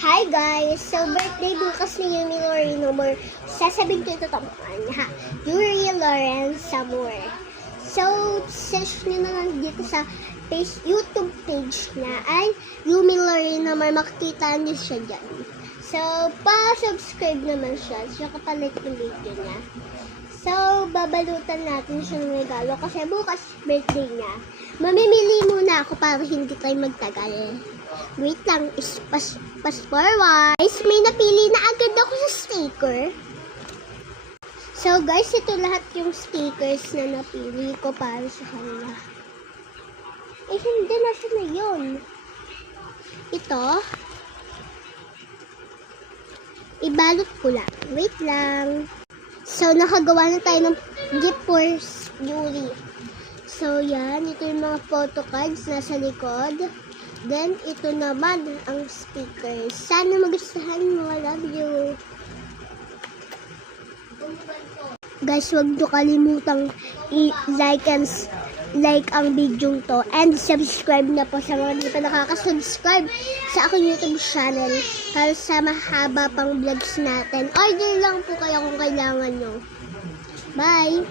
Hi guys! So, birthday bukas ni Yumi Lorraine Samor. Sasabihin ko ito tamaan ha. Yuri Lawrence Samor. So, search nyo na lang dito sa YouTube page niya ay Yumi Lorraine Samor. Makikita nyo siya dyan. So, pa-subscribe naman siya. Siya kapalike yung video niya. So, babalutan natin siya ng regalo kasi bukas birthday niya. Mamimili muna ako para hindi tayo magtagal. Wait lang, fast forward. Guys, may napili na agad ako sa sticker. So guys, ito lahat yung stickers na napili ko para sa kanila. Eh, hindi na siya na yun. Ito. Ibalot ko lang. Wait lang. So, nakagawa na tayo ng gift for Yuri. So, yan. Ito yung mga photo cards nasa likod. Then, ito naman ang stickers. Sana magustuhan mo. I love you. Guys, huwag nyo kalimutang i-like ang video to. And subscribe na po sa mga hindi pa nakaka-subscribe sa aking YouTube channel. Para sa mahaba pang vlogs natin. Order lang po kayo kung kailangan nyo. Bye!